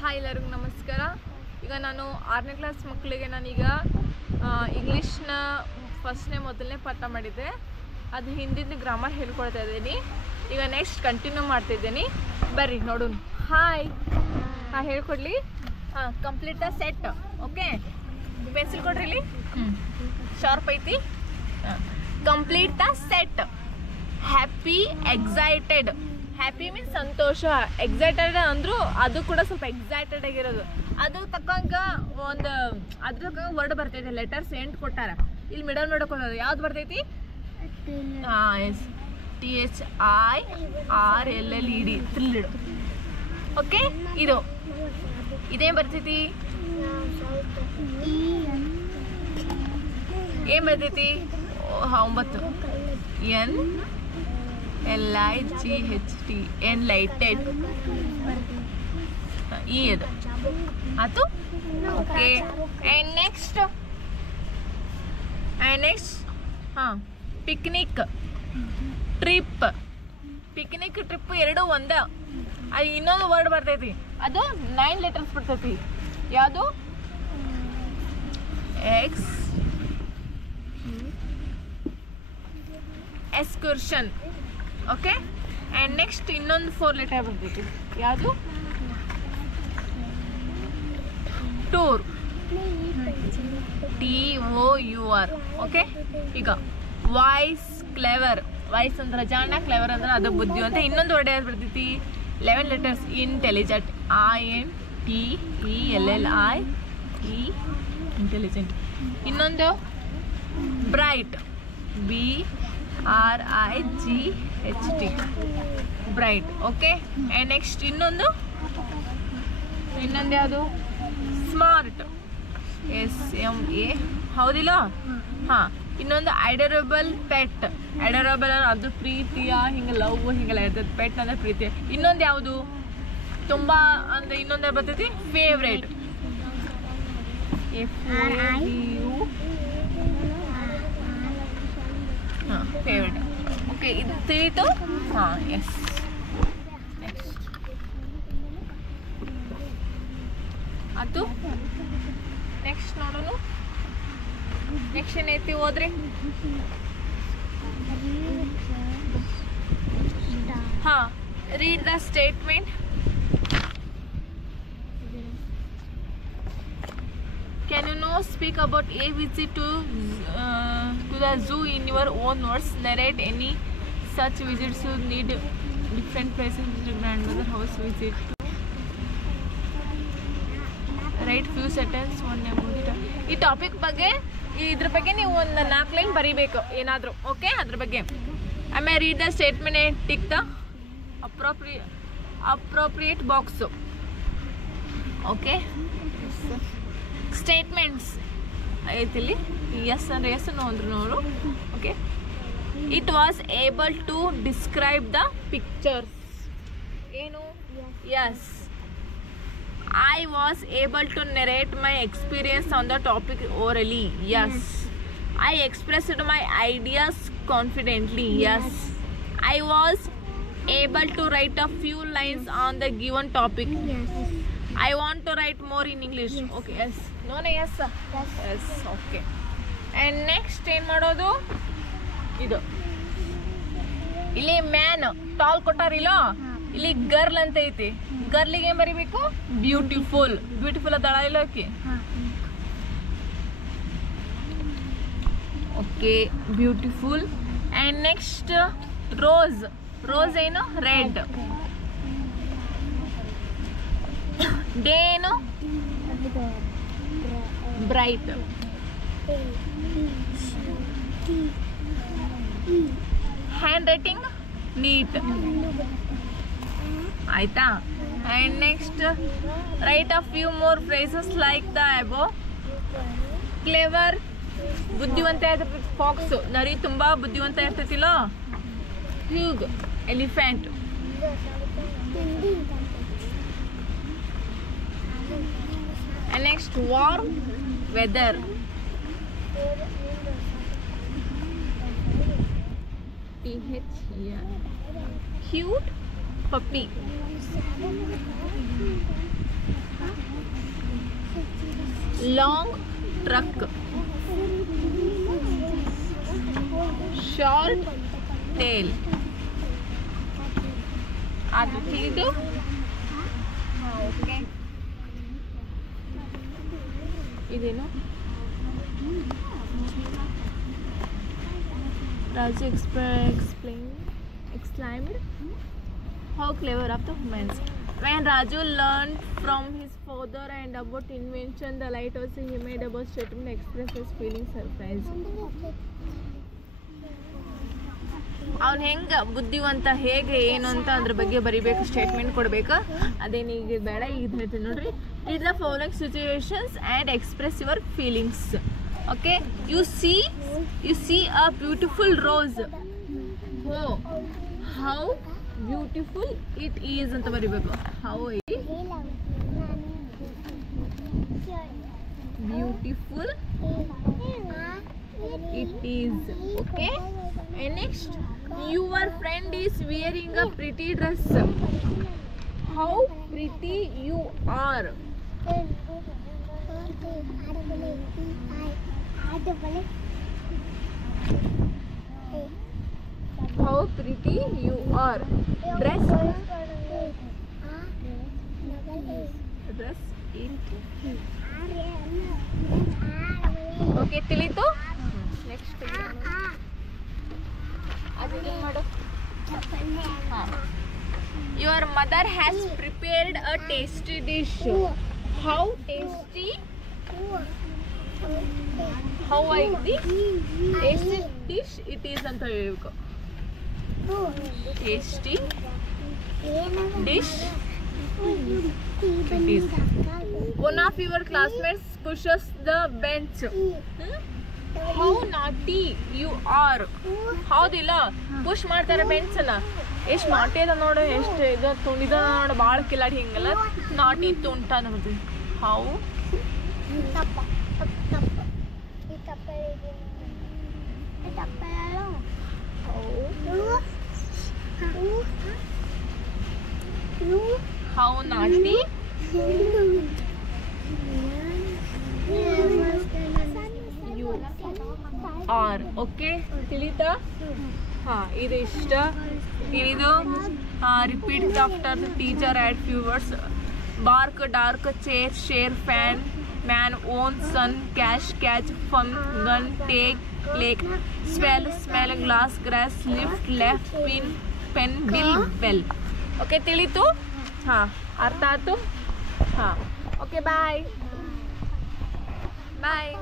Hi ಎಲ್ಲರಿಗೂ ನಮಸ್ಕಾರ. ಈಗ ನಾನು 6ನೇ ಕ್ಲಾಸ್ ಮಕ್ಕಳಿಗೆ ನಾನೀಗ ಇಂಗ್ಲೀಷ್ನ ಫಸ್ಟ್ನೇ ಮೊದಲನೇ ಪಾಠ ಮಾಡಿದ್ದೆ. ಅದು ಹಿಂದಿನ ಗ್ರಾಮರ್ ಹೇಳ್ಕೊಳ್ತಾ ಇದ್ದೀನಿ. ಈಗ ನೆಕ್ಸ್ಟ್ ಕಂಟಿನ್ಯೂ ಮಾಡ್ತಿದ್ದೀನಿ, ಬರ್ರಿ ನೋಡೋಣ. ಹಾಯ್ ಹೇಳ್ಕೊಡ್ಲಿ. Complete the set. Okay, pencil ಕೊಡ್ರಿ ಇಲ್ಲಿ. ಶಾರ್ಪ್ ಐತಿ. Complete the set. Happy, excited. Happy means ಸಂತೋಷ, ಎಕ್ಸೈಟೆಡ್ ಅಂದ್ರು ಅದು ಕೂಡ ಸ್ವಲ್ಪ ಎಕ್ಸೈಟೆಡ್ ಆಗಿರೋದು. ಅದು ತಕ್ಕಂಗ ಒಂದು ಅದ್ರ ತಕ್ಕಂಗ ವರ್ಡ್ ಬರ್ತೈತಿ. ಲೆಟರ್ಸ್ 8 ಕೊಟ್ಟಾರ. ಇಲ್ಲಿ ಮಿಡಲ್ ನೋಡಕ್ ಹೋಗೋದು ಯಾವ್ದು ಬರ್ತೈತಿ? S, THIRLLED, thrilled. ಓಕೆ, ಇದೇನ್ ಬರ್ತೈತಿ? ಏನ್ ಬರ್ತೈತಿ? 9. NLIGHT, enlightened. ಇದು ಆಯ್ತು. Okay, and next picnic, trip. Picnic, trip ಎರಡು ಒಂದ. ಅದು ಇನ್ನೊಂದು ವರ್ಡ್ ಬರ್ತೈತಿ, ಅದು 9 ಲೆಟರ್ಸ್ ಬರ್ತೈತಿ. ಯಾವುದು? ಎಕ್ಸ್ಕರ್ಷನ್. ಓಕೆ, ಆ್ಯಂಡ್ ನೆಕ್ಸ್ಟ್ ಇನ್ನೊಂದು 4 ಲೆಟರ್ ಬರ್ತೈತಿ. ಯಾವುದು? Tour, TOUR. ಓಕೆ, ಈಗ ವಾಯ್ಸ್, ಕ್ಲೆವರ್. ವಾಯ್ಸ್ ಅಂದ್ರೆ ಜಾಣ, ಕ್ಲೆವರ್ ಅಂದ್ರೆ ಅದು ಬುದ್ಧಿ ಅಂತ. ಇನ್ನೊಂದು ವರ್ಡ್ ಯಾವ್ದು ಬರ್ತೈತಿ? 11 ಲೆಟರ್ಸ್. Intelligent, INTELLIE, intelligent. ಇನ್ನೊಂದು bright, BRIGHT, bright. Okay, and next ಇನ್ನೊಂದು ಯಾವುದು? Smart, SMA. ಹೌದಿಲ್ಲ? ಇನ್ನೊಂದು ಐಡರಬಲ್ ಪೆಟ್. ಐಡರಬಲ್ ಅಂದ್ರೆ ಅದು ಪ್ರೀತಿಯ, ಹಿಂಗೆ ಲವ್ ಹಿಂಗೆಲ್ಲ ಇರ್ತದೆ. ಪೆಟ್ ಅಂದ್ರೆ ಪ್ರೀತಿ. ಇನ್ನೊಂದು ಯಾವುದು? ತುಂಬ ಅಂದ್ರೆ ಇನ್ನೊಂದು ಬರ್ತೈತಿ ಫೇವ್ರೇಟ್, FAVU. ಫೇವ್ರೇಟ್. ಓಕೆ, ಇದು ತಿಳಿತು. ಎಸ್. ನೆಕ್ಸ್ಟ್ ಅದು ನೆಕ್ಸ್ಟ್ ನೋಡೋಣ. ನೆಕ್ಸ್ಟ್ ಏನೈತಿ ಓದ್ರಿ. Read the statement. Can you now speak about a visit to the zoo in your own words? Narrate any such visits. You need different places. Grandmother house visit. Write few sentences one about it. ಈ topic ಬಗ್ಗೆ, ಇದ್ರ ಬಗ್ಗೆ ನೀವು ಒಂದು 4 line ಬರೀಬೇಕು ಏನಾದರೂ. Okay, ಅದ್ರ ಬಗ್ಗೆ. ಆಮೇಲೆ read the statement and tick the appropriate box. Okay, statements ಐತಿಲ್ಲಿ. ಎಸ್ ಅಂದ್ರೆ ಎಸ್, ನೋ ಅಂದ್ರೆ ನೋರು. Okay, it was able to describe the pictures. ಏನು? Yes. I was able to narrate my experience on the topic orally. Yes. I expressed my ideas confidently. Yes. I was able to write a few lines on the given topic. Yes. I want to write more in English. Yes. Okay, yes. No, yes. Yes. Okay. And next ಏನು ಮಾಡೋದು? ಇದು ಇಲ್ಲಿ man tall ಕೊಟ್ಟಾರಿಲ್ಲ, ಇಲ್ಲಿ girl ಅಂತ ಐತಿ. ಗರ್ಲಿಗೆ ಏನು ಬರಿಬೇಕು? Beautiful. Beautiful ಅದಳ ಇಲ್ಲ okay. Okay, beautiful. And next rose. Rose ಏನು? ರೆಡ್. ಡೇ ಏನು? ಬ್ರೈಟ್. Handwriting neat. ಆಯ್ತಾ? And next write a few more phrases like the above. Clever, ಬುದ್ಧಿವಂತ ಇರ್ತೈತಿ. ಫಾಕ್ಸ್, ನರಿ ತುಂಬ ಬುದ್ಧಿವಂತ ಇರ್ತೈತಿಲ್ಲ. Huge, elephant. And next warm weather. cute puppy. long truck, short tail. ಅದು ತಿಳಿದು ಓಕೆ ಇದೇನು Raju exclaimed, how clever of the humans. When Raju learned from his father and about invention, the lighthouse he made about statement expressed his feeling surprise. ಅವ್ನು ಹೆಂಗೆ ಬುದ್ಧಿವಂತ ಹೇಗೆ ಏನು ಅಂತ ಅದ್ರ ಬಗ್ಗೆ ಬರಿಬೇಕು, ಸ್ಟೇಟ್ಮೆಂಟ್ ಕೊಡಬೇಕು. ಅದೇನು ಈಗ ಬೇಡ, ಈಗ ಹೇಳ್ತೀನಿ ನೋಡ್ರಿ. It the following situations and express your feelings. Okay, U C a beautiful rose. O how beautiful it is ಅಂತ ಬರಿಬೇಕು. How beautiful it is. Okay, and next, your friend is wearing a pretty dress. How pretty you are. How pretty you are. Dress okay, ತಿಳಿತು. Next ಅದಕ್ಕೆ ಮಾಡು. Your mother has prepared a tasty dish. How tasty? How tasty dish it is ಅಂತ ಹೇಳಬೇಕು. Tasty dish it is. One of your classmates pushes the bench. How naughty you are. ಹೌದಿಲ್ಲ, push ಮಾಡ್ತಾರೆ ಬೆಂಚನ್ನ. ಎಷ್ಟು ನಾಟಿ ಅದ ನೋಡು, ಎಷ್ಟು ಇದು ತುಂಡಿದ ನೋಡು, ಭಾಳ ಕಿಲಾಡಿ ಹಿಂಗಲ್ಲ ನಾಟಿ ತುಂಟ ನೋಡ್ರಿ. How how naughty you are. Okay, ತಿಳಿತಾ? ಹಾಂ, ಇದು ಇಷ್ಟ. ಇದು repeat after the teacher add few words. Bark, dark, chair, share, fan, man, own, sun, cash, catch, fun, gun, take, lake, swell, smell, glass, grass, lift, left, pin, pen, bill, bell. Okay, ತಿಳಿತು? ಹಾಂ, ಅರ್ಥ ಆಯ್ತು? ಹಾಂ, okay, ಬಾಯ್ ಬಾಯ್.